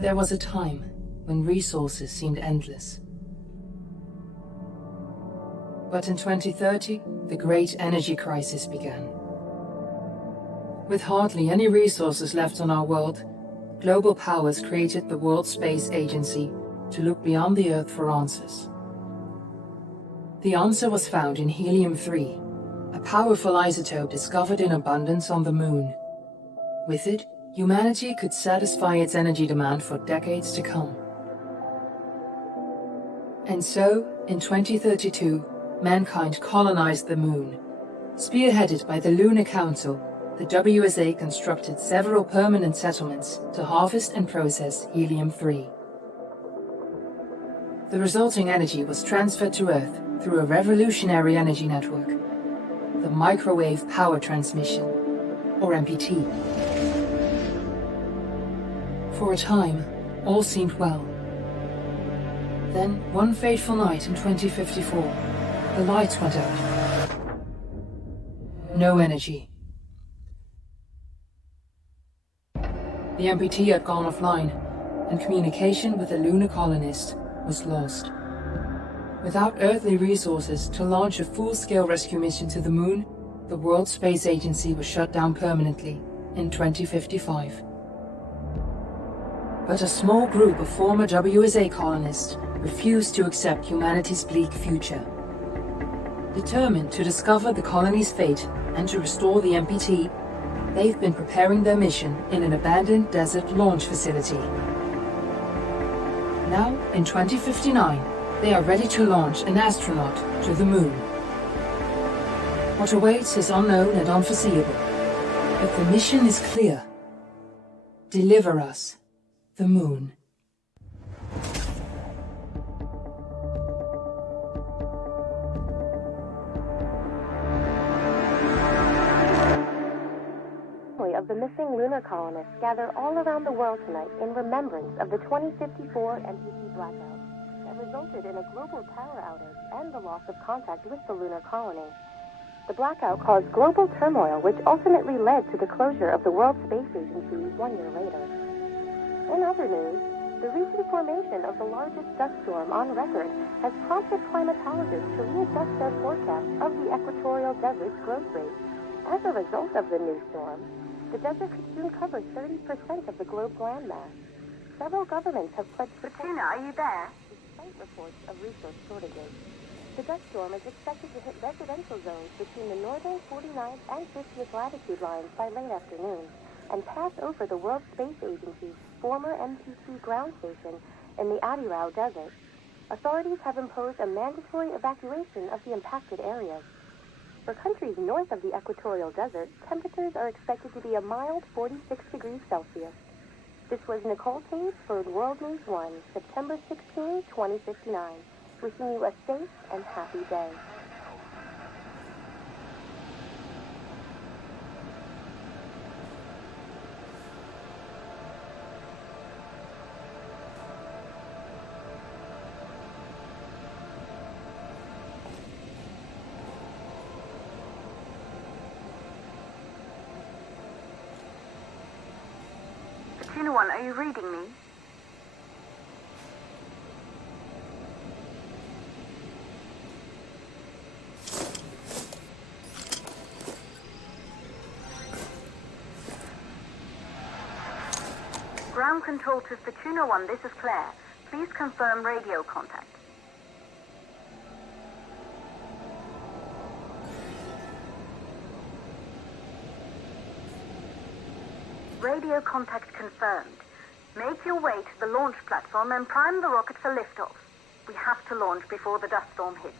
There was a time when resources seemed endless. But in 2030, the great energy crisis began. With hardly any resources left on our world, global powers created the World Space Agency to look beyond the Earth for answers. The answer was found in helium-3, a powerful isotope discovered in abundance on the Moon. With it, humanity could satisfy its energy demand for decades to come. And so, in 2032, mankind colonized the Moon. Spearheaded by the Lunar Council, the WSA constructed several permanent settlements to harvest and process helium-3. The resulting energy was transferred to Earth through a revolutionary energy network, the Microwave Power Transmission, or MPT. For a time, all seemed well. Then, one fateful night in 2054, the lights went out. No energy. The MPT had gone offline, and communication with the lunar colonist was lost. Without earthly resources to launch a full-scale rescue mission to the Moon, the World Space Agency was shut down permanently in 2055. But a small group of former WSA colonists refused to accept humanity's bleak future. Determined to discover the colony's fate and to restore the MPT, they've been preparing their mission in an abandoned desert launch facility. Now, in 2059, they are ready to launch an astronaut to the Moon. What awaits is unknown and unforeseeable, but the mission is clear. Deliver us the Moon. Of the missing lunar colonists gather all around the world tonight in remembrance of the 2054 MPT blackout that resulted in a global power outage and the loss of contact with the lunar colony. The blackout caused global turmoil, which ultimately led to the closure of the World Space Agency 1 year later. In other news, the recent formation of the largest dust storm on record has prompted climatologists to readjust their forecast of the equatorial desert's growth rate. As a result of the new storm, the desert could soon cover 30% of the globe's landmass. Several governments have pledged support. Bettina, are you there? Despite reports of resource shortages, the dust storm is expected to hit residential zones between the northern 49th and 50th latitude lines by late afternoon and pass over the World Space Agency's former MPT ground station in the Adirau Desert. Authorities have imposed a mandatory evacuation of the impacted areas. For countries north of the equatorial desert, temperatures are expected to be a mild 46 degrees Celsius. This was Nicole Taves for World News 1, September 16, 2059. Wishing you a safe and happy day. Bettina 1, are you reading me? Ground control to Fortuna 1, this is Claire. Please confirm radio contact. Radio contact confirmed. Make your way to the launch platform and prime the rocket for liftoff. We have to launch before the dust storm hits.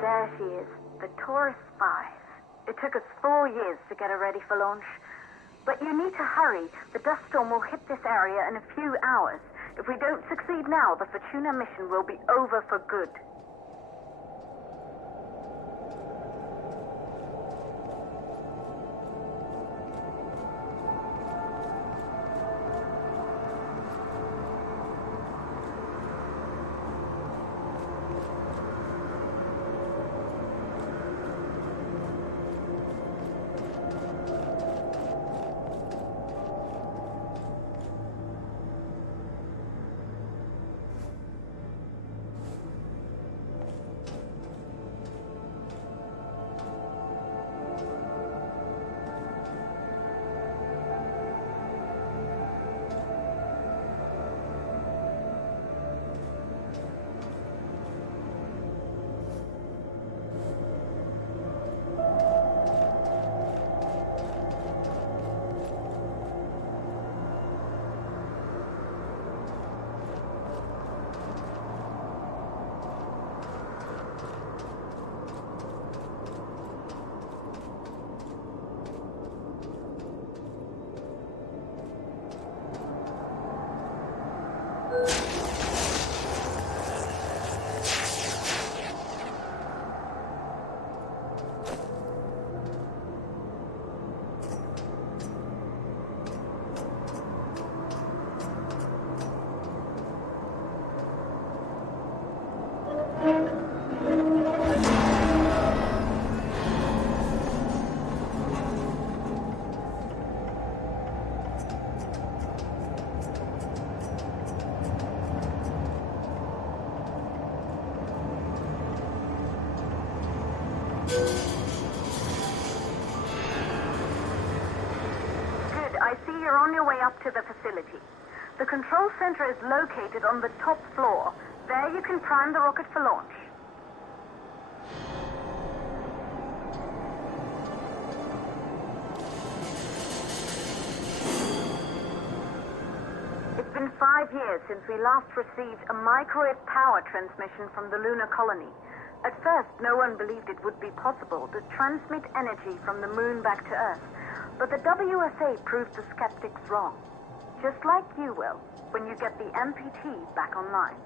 There she is, the Taurus 5. It took us 4 years to get her ready for launch. But you need to hurry. The dust storm will hit this area in a few hours. If we don't succeed now, the Fortuna mission will be over for good. see you're on your way up to the facility. The control center is located on the top floor. There you can prime the rocket for launch. It's been 5 years since we last received a microwave power transmission from the lunar colony. At first, no one believed it would be possible to transmit energy from the moon back to Earth, but the WSA proved the skeptics wrong. Just like you will, when you get the MPT back online.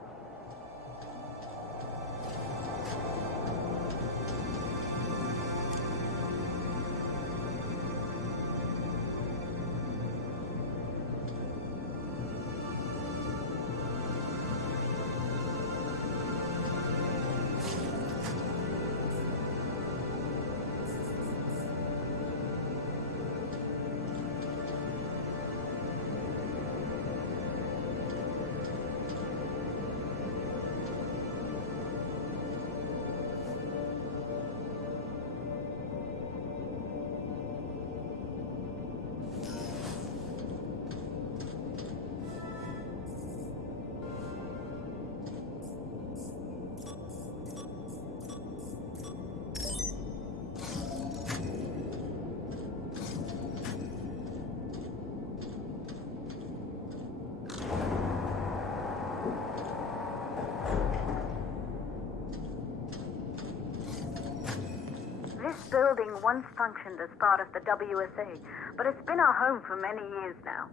This building once functioned as part of the WSA, but it's been our home for many years now.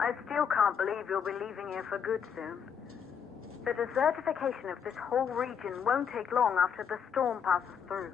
I still can't believe you'll be leaving here for good soon. The desertification of this whole region won't take long after the storm passes through.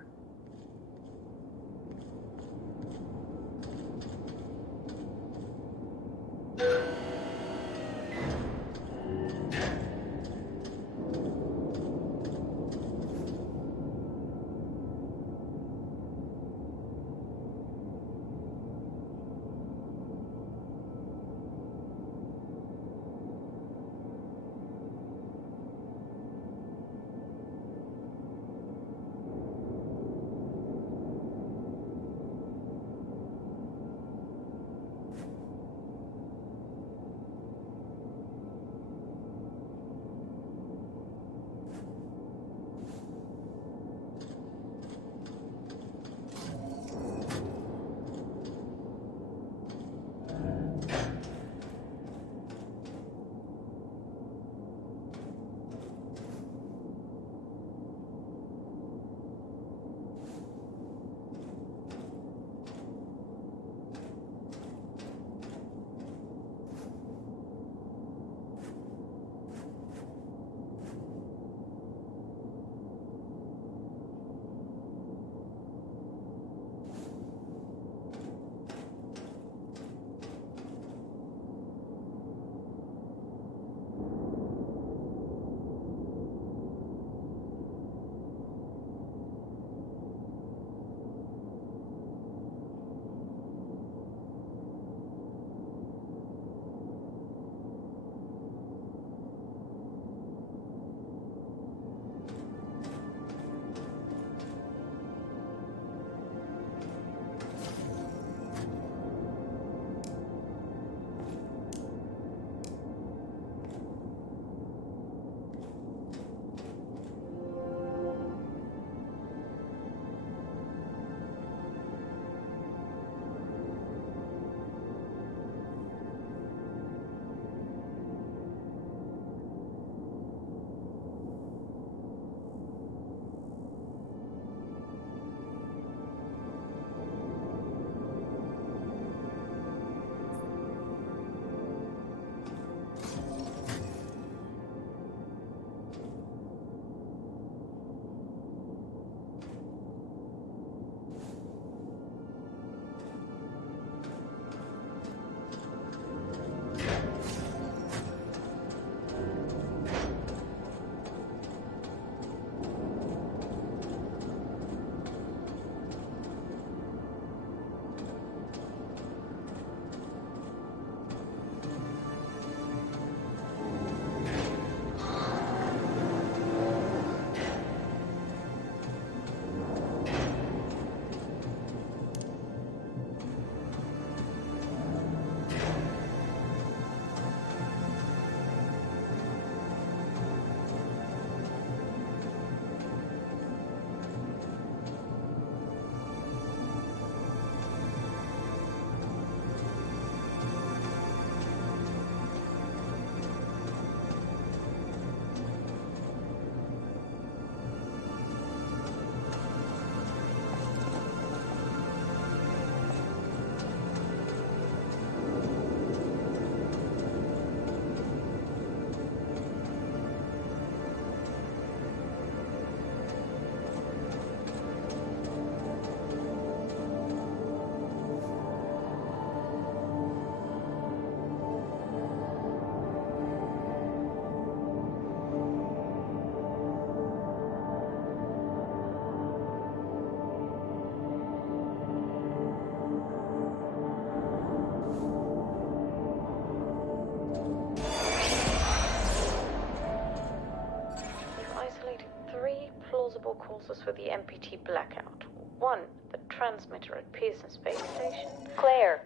for the MPT blackout. One, the transmitter at Pearson Space Station. Claire,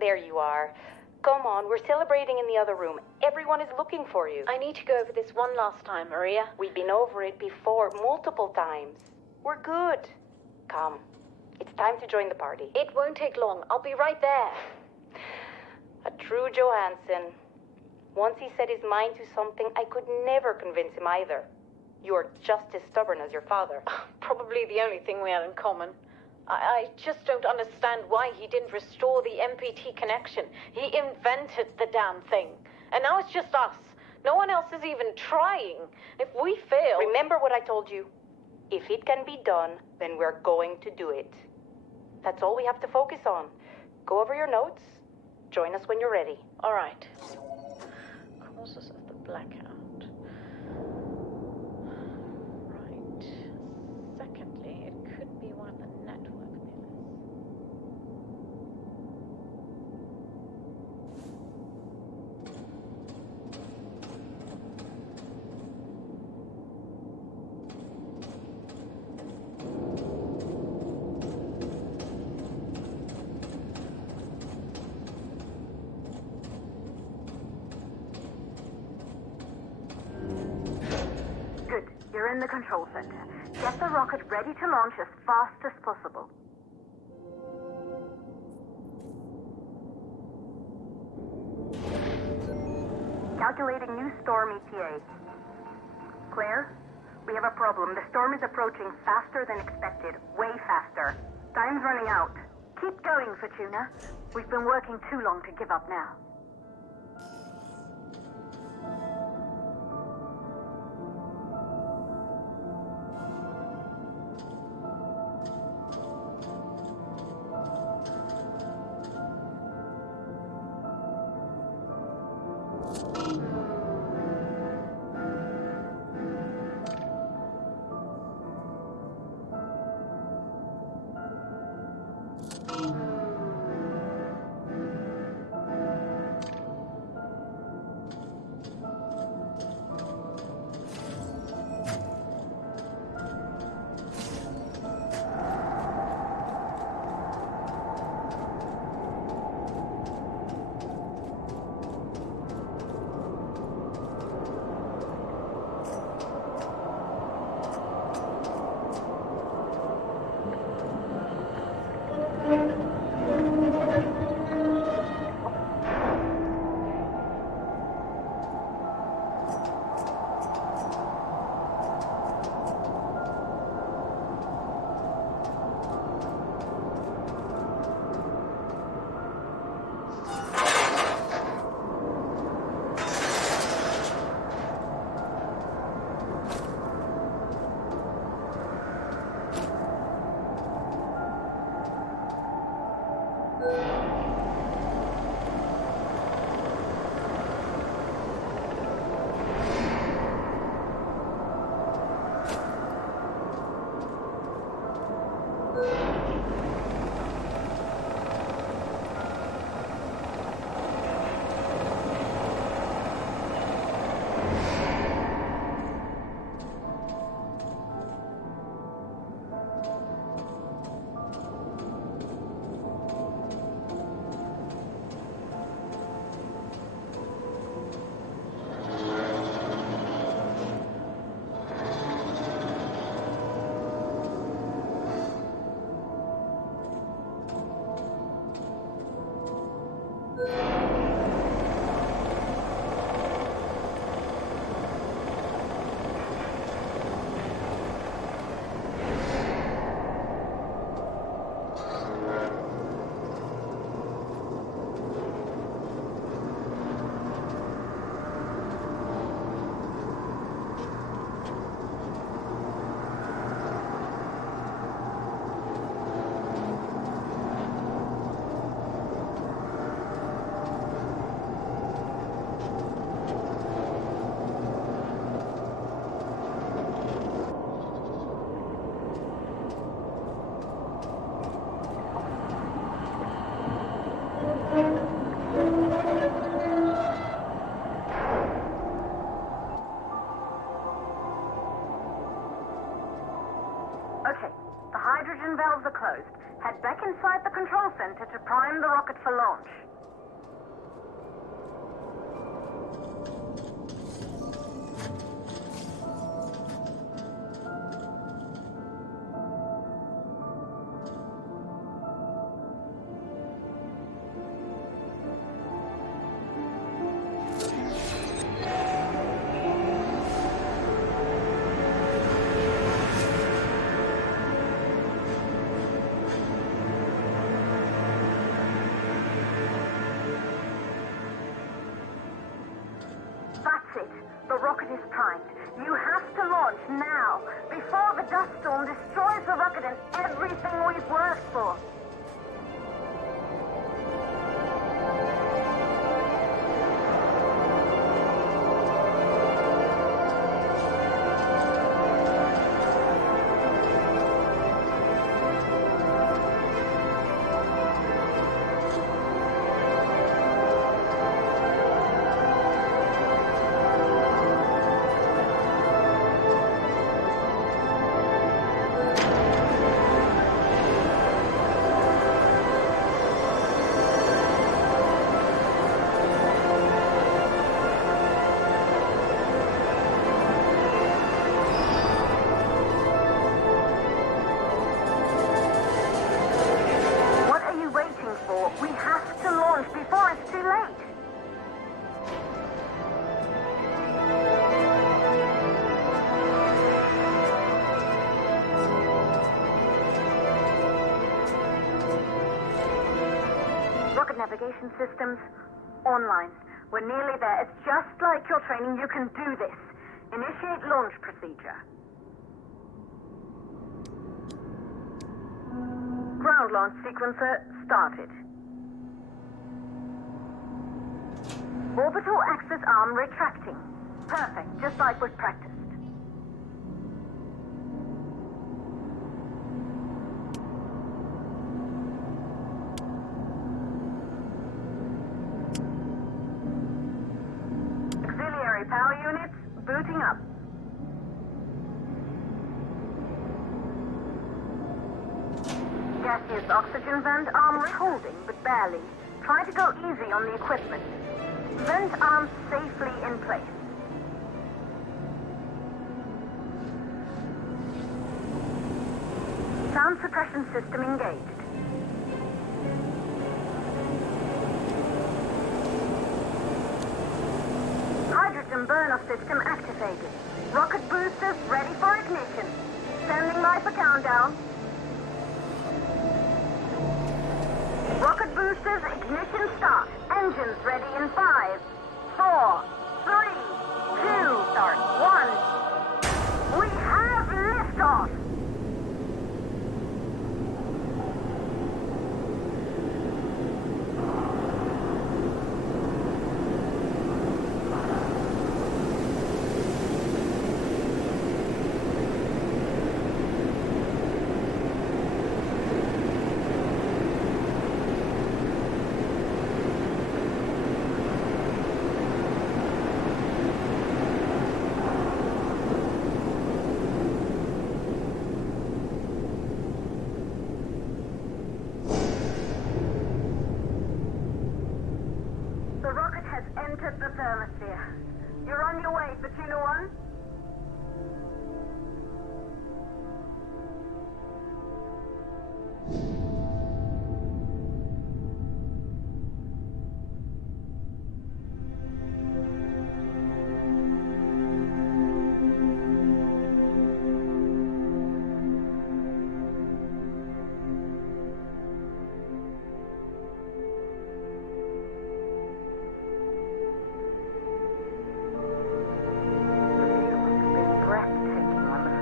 there you are. Come on, we're celebrating in the other room. Everyone is looking for you. I need to go over this one last time, Maria. We've been over it before, multiple times. We're good. Come. It's time to join the party. It won't take long. I'll be right there. A true Johansson. Once he set his mind to something, I could never convince him either. You're just as stubborn as your father. Probably the only thing we have in common. I just don't understand why he didn't restore the MPT connection. He invented the damn thing. And now it's just us. No one else is even trying. If we fail... Remember what I told you. If it can be done, then we're going to do it. That's all we have to focus on. Go over your notes. Join us when you're ready. All right. Causes of the blackout. Right. Secondly, it could be one of the network pillars. Good. You're in the control center. Get the rocket ready to launch as fast as possible. Calculating new storm ETA. Claire, we have a problem. The storm is approaching faster than expected. Way faster. Time's running out. Keep going, Fortuna. We've been working too long to give up now. inside the control center to prime the rocket for launch. That's it. The rocket is primed. You have to launch now, before the dust storm destroys the rocket and everything we've worked for. We have to launch before it's too late. Rocket navigation systems online. We're nearly there. It's just like your training. You can do this. Initiate launch procedure. Ground launch sequencer started. Orbital axis arm retracting. Perfect, just like we've practiced. Auxiliary power units booting up. Gaseous oxygen vent arm holding, but barely. Try to go easy on the equipment. Vent arms safely in place. Sound suppression system engaged. Hydrogen burn-off system activated. Rocket boosters ready for ignition. Standing by for countdown. Rocket boosters ignition start. Engines ready in 5, 4, 3, 2, start, 1. We have liftoff! The rocket has entered the thermosphere. You're on your way, Fortuna 1.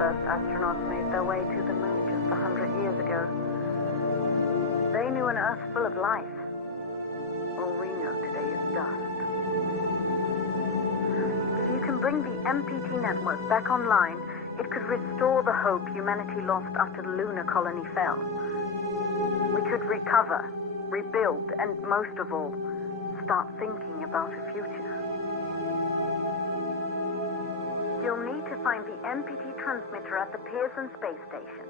Astronauts made their way to the moon just 100 years ago. They knew an Earth full of life. All we know today is dust. If you can bring the MPT network back online, it could restore the hope humanity lost after the lunar colony fell. We could recover, rebuild, and most of all, start thinking about a future. You'll need to find the MPT transmitter at the Pearson space station.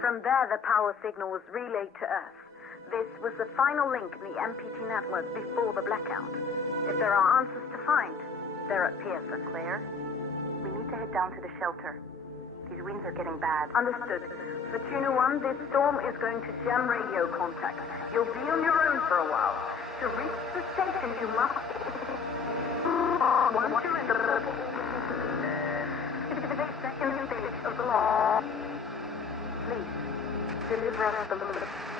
From there, the power signal was relayed to Earth. This was the final link in the MPT network before the blackout. If there are answers to find, they're at Pearson, Claire. We need to head down to the shelter. These winds are getting bad. Understood. For Tuna 1, this storm is going to jam radio contact. You'll be on your own for a while. To reach the station, you must... Once you're in the second stage of the law, please, deliver us the